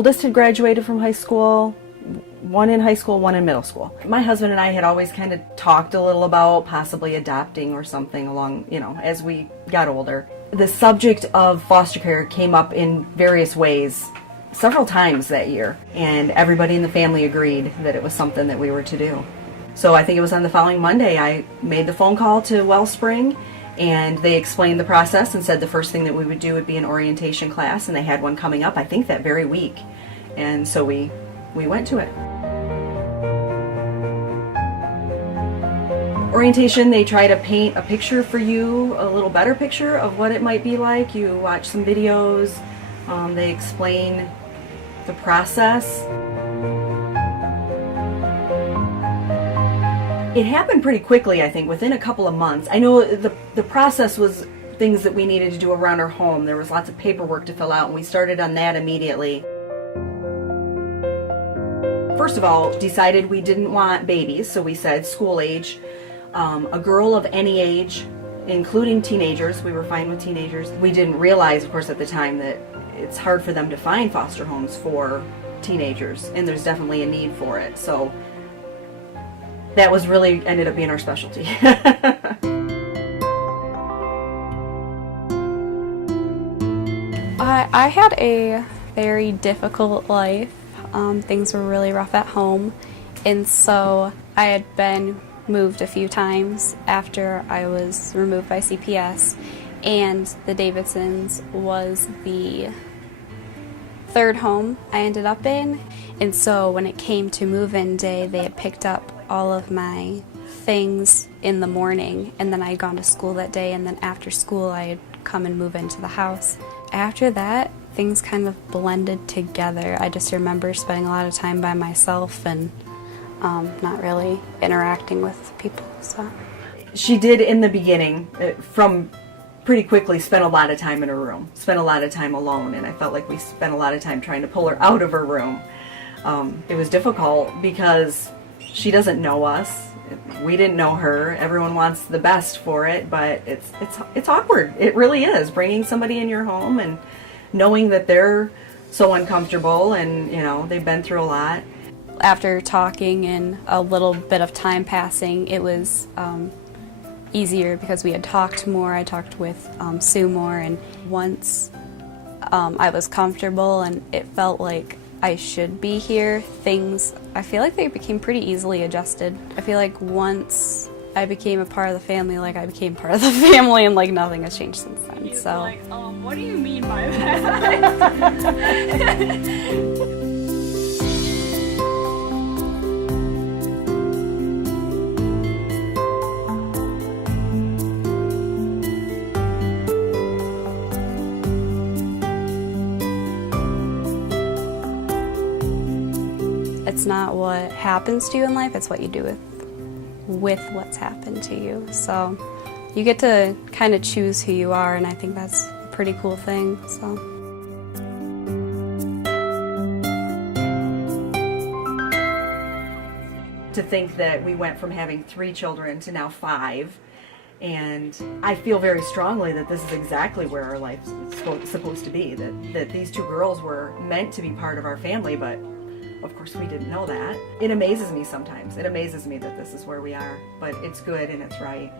oldest had graduated from high school, one in high school, one in middle school. My husband and I had always kind of talked a little about possibly adopting or something along, as we got older. The subject of foster care came up in various ways several times that year, and everybody in the family agreed that it was something that we were to do. So I think it was on the following Monday I made the phone call to Wellspring, and they explained the process and said the first thing that we would do would be an orientation class, and they had one coming up I think that very week. And so we went to it. Orientation, they try to paint a picture for you, a little better picture of what it might be like. You watch some videos, they explain the process. It happened pretty quickly, I think, within a couple of months. I know the process was things that we needed to do around our home. There was lots of paperwork to fill out, and we started on that immediately. First of all, decided we didn't want babies, so we said school age. A girl of any age, including teenagers. We were fine with teenagers. We didn't realize, of course, at the time that it's hard for them to find foster homes for teenagers, and there's definitely a need for it. So that was really ended up being our specialty. I had a very difficult life. Things were really rough at home, and so I had been moved a few times after I was removed by CPS, and the Davidsons was the third home I ended up in. And so when it came to move-in day, they had picked up all of my things in the morning, and then I had gone to school that day, and then after school I had come and move into the house. After that, things kind of blended together. I just remember spending a lot of time by myself and not really interacting with people. So she did in the beginning, from pretty quickly, spent a lot of time in her room, spent a lot of time alone, and I felt like we spent a lot of time trying to pull her out of her room. It was difficult because she doesn't know us. We didn't know her. Everyone wants the best for it, but it's awkward. It really is, bringing somebody in your home and knowing that they're so uncomfortable and they've been through a lot. After talking and a little bit of time passing, it was easier because we had talked more. I talked with Sue more, and once I was comfortable and it felt like I should be here, I feel like they became pretty easily adjusted. I feel like once I became a part of the family, I became part of the family, and nothing has changed since then. So what do you mean by that? It's not what happens to you in life, it's what you do with what's happened to you. So you get to kind of choose who you are, and I think that's a pretty cool thing. So. To think that we went from having 3 children to now 5, and I feel very strongly that this is exactly where our life is supposed to be, that these 2 girls were meant to be part of our family, but of course we didn't know that. It amazes me sometimes. It amazes me that this is where we are, but it's good and it's right.